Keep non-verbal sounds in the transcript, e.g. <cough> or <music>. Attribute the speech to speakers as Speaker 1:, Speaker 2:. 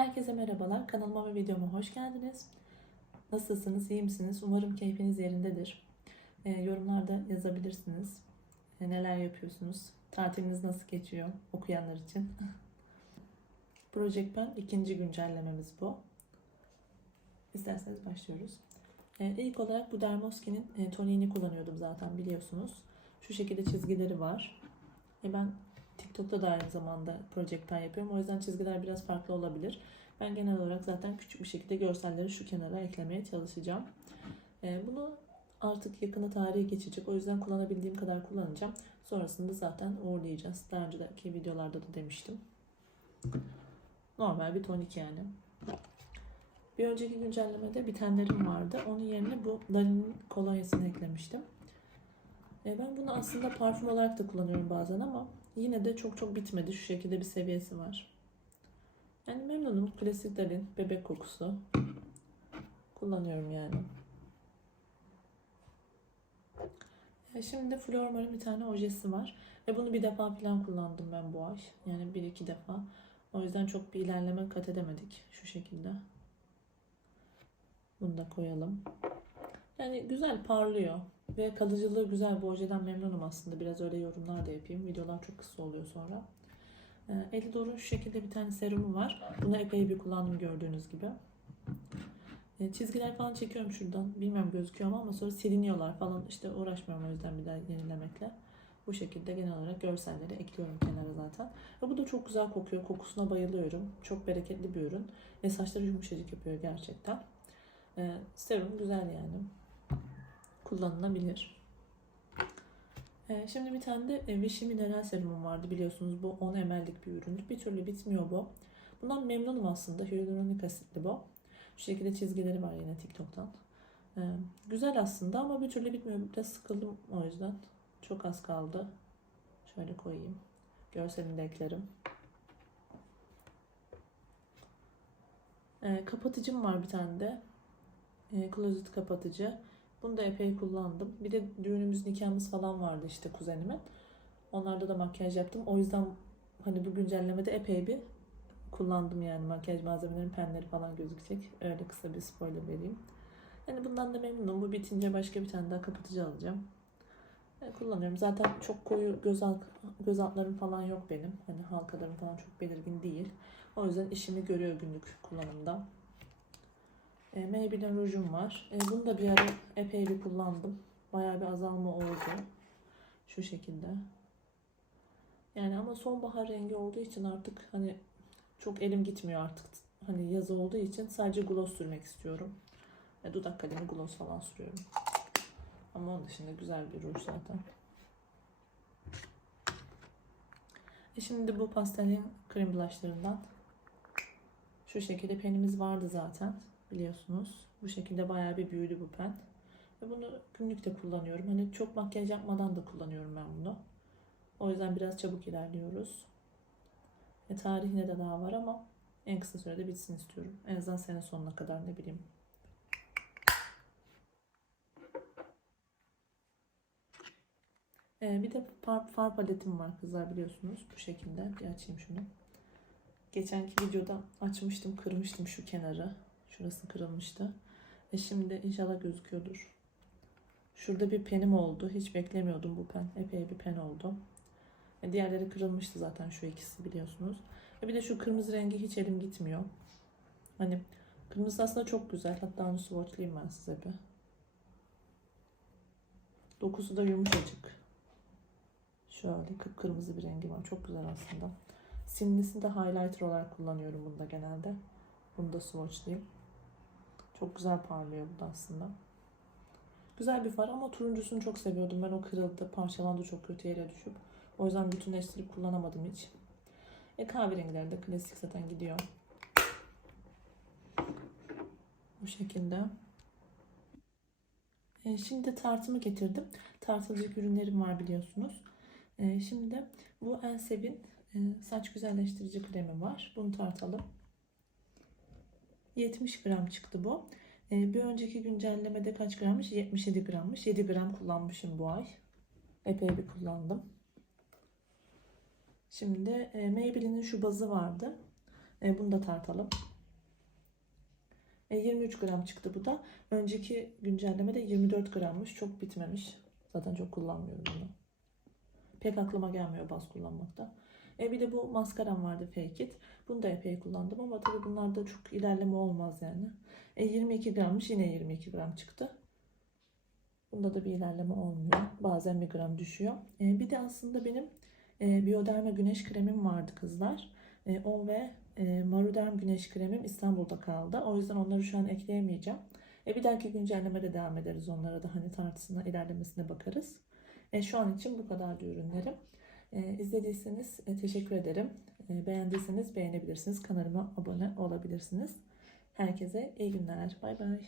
Speaker 1: Herkese merhabalar. Kanalıma ve videoma hoş geldiniz. Nasılsınız? iyi misiniz? Umarım keyfiniz yerindedir. Ee, yorumlarda yazabilirsiniz. Ee, neler yapıyorsunuz? Tatiliniz nasıl geçiyor? Okuyanlar için. <laughs> Project Pen ikinci güncellememiz bu. İsterseniz başlıyoruz. Ee, ilk olarak bu Dermoski'nin e, toniğini kullanıyordum zaten biliyorsunuz. Şu şekilde çizgileri var. E, ben TikTok'ta da aynı zamanda Project Pen yapıyorum. O yüzden çizgiler biraz farklı olabilir. Ben genel olarak zaten küçük bir şekilde görselleri şu kenara eklemeye çalışacağım. Ee, bunu artık yakını tarihi geçecek. O yüzden kullanabildiğim kadar kullanacağım. Sonrasında zaten uğurlayacağız. Daha önceki videolarda da demiştim. Normal bir tonik yani. Bir önceki güncellemede bitenlerim vardı. Onun yerine bu Dali'nin kolonyasını eklemiştim. E ben bunu aslında parfüm olarak da kullanıyorum bazen ama yine de çok çok bitmedi. Şu şekilde bir seviyesi var. Yani memnunum. Klasik Dalin bebek kokusu. Kullanıyorum yani. E şimdi de bir tane ojesi var. Ve bunu bir defa falan kullandım ben bu ay. Yani bir iki defa. O yüzden çok bir ilerleme kat edemedik. Şu şekilde. Bunu da koyalım. Yani güzel parlıyor. Ve kalıcılığı güzel. Bu ojeden memnunum aslında. Biraz öyle yorumlar da yapayım. Videolar çok kısa oluyor sonra. Ee, Elidor'un şu şekilde bir tane serumu var. Bunu epey bir kullandım gördüğünüz gibi. Ee, Çizgiler falan çekiyorum şuradan. Bilmiyorum gözüküyor mu ama sonra siliniyorlar falan. İşte uğraşmıyorum o yüzden bir daha yenilemekle. Bu şekilde genel olarak görselleri ekliyorum kenara zaten. Ve bu da çok güzel kokuyor. Kokusuna bayılıyorum. Çok bereketli bir ürün. Ve saçları yumuşacık yapıyor gerçekten. Ee, serum güzel yani. Kullanılabilir. Ee, Şimdi bir tane de e, Vichy mineral serumum vardı biliyorsunuz. Bu 10 ml'lik bir ürün. Bir türlü bitmiyor bu. Bundan memnunum aslında. Hyaluronik asitli bu. Şu şekilde çizgileri var yine TikTok'tan. Ee, Güzel aslında ama bir türlü bitmiyor. Biraz sıkıldım o yüzden. Çok az kaldı. Şöyle koyayım. Görselini de eklerim. Ee, kapatıcım var bir tane de. Ee, closet kapatıcı. Bunu da epey kullandım. Bir de düğünümüz, nikahımız falan vardı işte kuzenimin. Onlarda da makyaj yaptım. O yüzden hani bu güncellemede epey bir kullandım yani makyaj malzemelerinin penleri falan gözükecek. Öyle kısa bir spoiler vereyim. Yani bundan da memnunum. Bu bitince başka bir tane daha kapatıcı alacağım. Yani kullanıyorum. Zaten çok koyu göz, alt, göz altlarım falan yok benim. Hani halkalarım falan çok belirgin değil. O yüzden işimi görüyor günlük kullanımda. E, Maybelline rujum var. E, bunu da bir ara epey bir kullandım. Bayağı bir azalma oldu. Şu şekilde. Yani ama sonbahar rengi olduğu için artık hani çok elim gitmiyor artık. Hani yaz olduğu için sadece gloss sürmek istiyorum. E, dudak kalemi gloss falan sürüyorum. Ama onun dışında güzel bir ruj zaten. E şimdi bu pastelin krem blushlarından şu şekilde penimiz vardı zaten biliyorsunuz. Bu şekilde bayağı bir büyüdü bu pen. Ve bunu günlük de kullanıyorum. Hani çok makyaj yapmadan da kullanıyorum ben bunu. O yüzden biraz çabuk ilerliyoruz. E, tarihine de daha var ama en kısa sürede bitsin istiyorum. En azından sene sonuna kadar ne bileyim. E, bir de far, far paletim var kızlar biliyorsunuz. Bu şekilde. Bir açayım şunu. Geçenki videoda açmıştım, kırmıştım şu kenarı. Şurası kırılmıştı. Ve şimdi inşallah gözüküyordur. Şurada bir penim oldu. Hiç beklemiyordum bu pen. Epey bir pen oldu. E, diğerleri kırılmıştı zaten şu ikisi biliyorsunuz. Ve bir de şu kırmızı rengi hiç elim gitmiyor. Hani kırmızı aslında çok güzel. Hatta onu swatchlayayım ben size bir. Dokusu da yumuşacık. Şöyle kıpkırmızı bir rengi var. Çok güzel aslında. Simlisini de highlighter olarak kullanıyorum bunda genelde. Bunu da swatchlayayım. Çok güzel parlıyor bu da aslında. Güzel bir far ama turuncusunu çok seviyordum. Ben o kırıldı, parçalandı çok kötü yere düşüp. O yüzden bütünleştirip kullanamadım hiç. E kahverengiler de klasik zaten gidiyor. Bu şekilde. E, şimdi tartımı getirdim. Tartılacak ürünlerim var biliyorsunuz. E, şimdi bu Elsev'in e, saç güzelleştirici kremi var. Bunu tartalım. 70 gram çıktı bu. Ee, bir önceki güncellemede kaç grammış? 77 grammış. 7 gram kullanmışım bu ay. Epey bir kullandım. Şimdi e, Maybelline'in şu bazı vardı. E, bunu da tartalım. E, 23 gram çıktı bu da. Önceki güncellemede 24 grammış. Çok bitmemiş. Zaten çok kullanmıyorum bunu. Pek aklıma gelmiyor baz kullanmakta. E bir de bu maskaram vardı Fake It. Bunu da epey kullandım ama tabii bunlarda çok ilerleme olmaz yani. E 22 grammış yine 22 gram çıktı. Bunda da bir ilerleme olmuyor. Bazen bir gram düşüyor. E, bir de aslında benim e, Bioderma güneş kremim vardı kızlar. E, o ve e, Maruderm güneş kremim İstanbul'da kaldı. O yüzden onları şu an ekleyemeyeceğim. E, bir dahaki güncellemede devam ederiz onlara da hani tartısına ilerlemesine bakarız. E, şu an için bu kadardı ürünlerim. E, izlediyseniz e, teşekkür ederim. E, beğendiyseniz beğenebilirsiniz. Kanalıma abone olabilirsiniz. Herkese iyi günler. Bay bay.